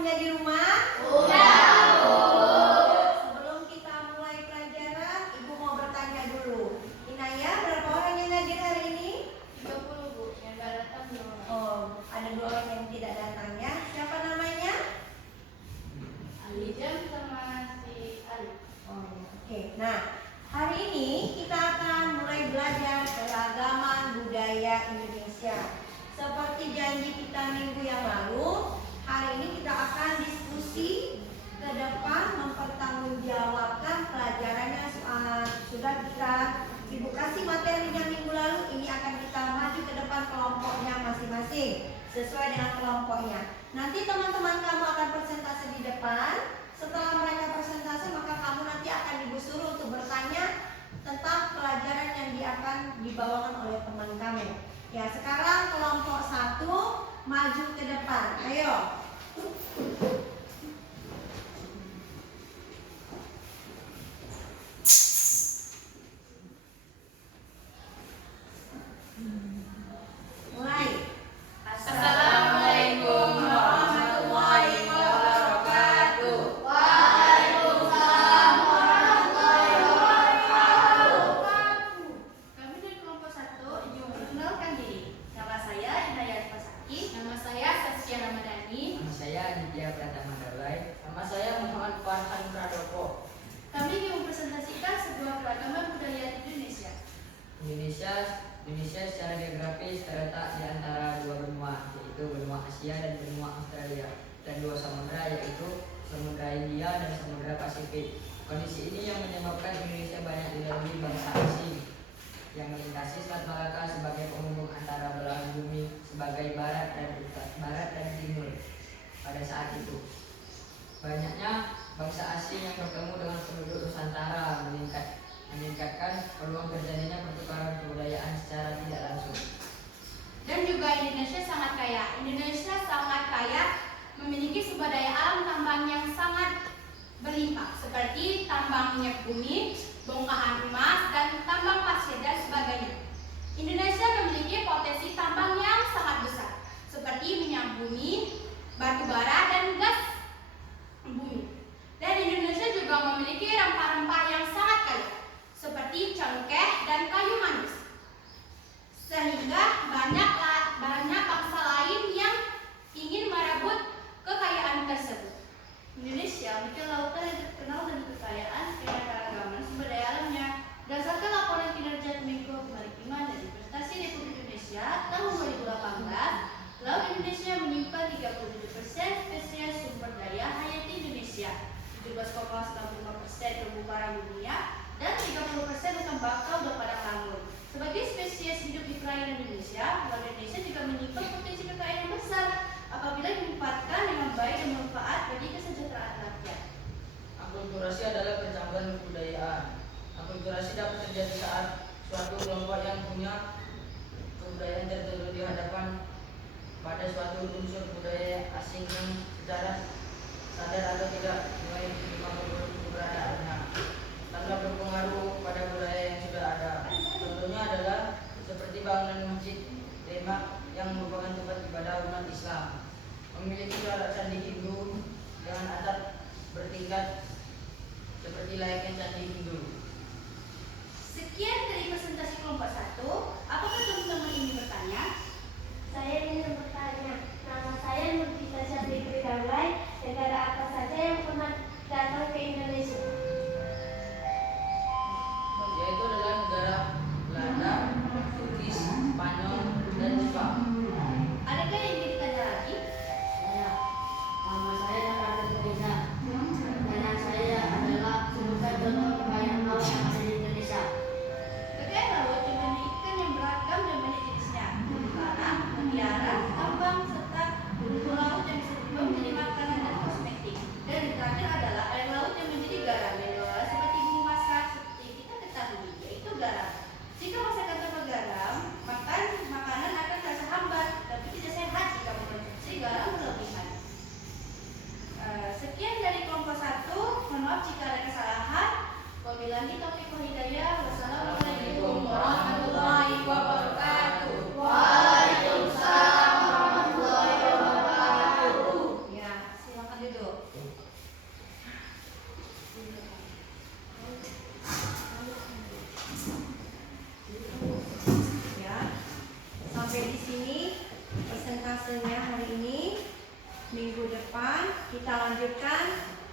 bukunya di rumah? Udah, Bu. Sebelum kita mulai pelajaran, Ibu mau bertanya dulu. Inaya, berapa orang yang hadir hari ini? 30, Bu. Yang nggak datang 2 orang. Oh, ada 2 orang yang tidak datang ya. Siapa namanya? Alijam sama si Ali. Oh, oke. Nah, hari ini kita akan mulai belajar keragaman budaya Indonesia. Seperti janji kita minggu yang lalu, hari ini kita akan diskusi ke depan mempertanggungjawabkan pelajaran yang sudah Ibu kasih materinya minggu lalu. Ini akan kita maju ke depan kelompoknya masing-masing sesuai dengan kelompoknya. Nanti teman-teman kamu akan presentasi di depan. Setelah mereka presentasi, maka kamu nanti akan Ibu suruh untuk bertanya tentang pelajaran yang akan dibawakan oleh teman kamu. Ya, sekarang kelompok 1 maju ke depan. Ayo. Mulai. Assalamualaikum warahmatullahi wabarakatuh. Waalaikumsalam warahmatullahi wabarakatuh. Kami dari kelompok 1 ingin memperkenalkan diri. Nama saya Inayat Pasaki. Nama saya Saskia Ramadhani. Nama saya Aditya Pratama Darlai. Nama saya Muhammad Farhan Pradopo. Kami ingin mempresentasikan sebuah keragaman budaya Indonesia. Indonesia secara geografis terletak di antara 2 benua, yaitu benua Asia dan benua Australia, dan 2 samudra, yaitu Samudra Hindia dan Samudra Pasifik. Kondisi ini yang menyebabkan Indonesia banyak dilalui bangsa asing yang melintasi Selat Malaka sebagai penghubung antara belahan bumi sebagai barat dan timur. Pada saat itu, banyaknya bangsa asing yang bertemu dengan penduduk Nusantara meningkatkan peluang terjadinya pertukaran kebudayaan secara tidak langsung. Dan juga Indonesia sangat kaya. Indonesia sangat kaya, memiliki sumber daya alam tambang yang sangat berlimpah, seperti tambang minyak bumi, bongkahan emas, dan tambang pasir dan sebagainya. Indonesia memiliki potensi tambang yang sangat besar, seperti minyak bumi, batu bara, dan gas bumi. Dan Indonesia juga memiliki rempah-rempah yang sangat kaya, seperti cengkeh dan kayu manis. Sehingga banyak bangsa lain yang ingin merebut kekayaan tersebut. Indonesia memiliki lautan yang terkenal dengan kekayaan keanekaragaman sumber daya alamnya. Berdasarkan laporan kinerja Kemenko Kemaritiman dan Investasi Republik Indonesia tahun 2018, Laut Indonesia menyimpan 37% spesies sumber daya hayati Indonesia, 17,95% terumbu karang dunia, dan 30% ikan bakau dan padang lamun. Sebagai spesies hidup di perairan Indonesia, Laut Indonesia juga menyimpan potensi kekayaan yang besar apabila dimanfaatkan dengan baik dan bermanfaat bagi kesejahteraan rakyat. Akulturasi adalah pencampuran kebudayaan. Akulturasi dapat terjadi saat suatu kelompok yang punya kebudayaan tertentu dihadapkan pada suatu unsur budaya asing yang secara sadar atau tidak mulai menerima keberadaannya tanpa berpengaruh pada budaya yang sudah ada. Contohnya adalah seperti bangunan Masjid Demak yang merupakan tempat ibadah umat Islam, memiliki corak candi Hindu dengan atap bertingkat seperti layaknya candi Hindu. Sekian dari presentasi kelompok 1. Apakah teman-teman ingin bertanya? Saya ingin bertanya, nama saya Nurfisa Syafri Darlai. Negara apa saja yang pernah datang ke Indonesia? Yaitu adalah negara Belanda, Prancis, Spanyol, dan Jepang. Adakah yang ingin ditanya lagi? Nama saya Jakarta Teresa. Pertanyaan saya adalah sebutkan contoh kekayaan laut yang ada di Indonesia. Kekayaan laut dengan ikan yang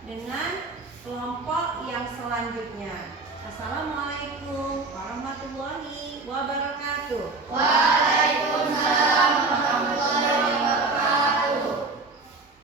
dengan kelompok yang selanjutnya. Assalamualaikum warahmatullahi wabarakatuh.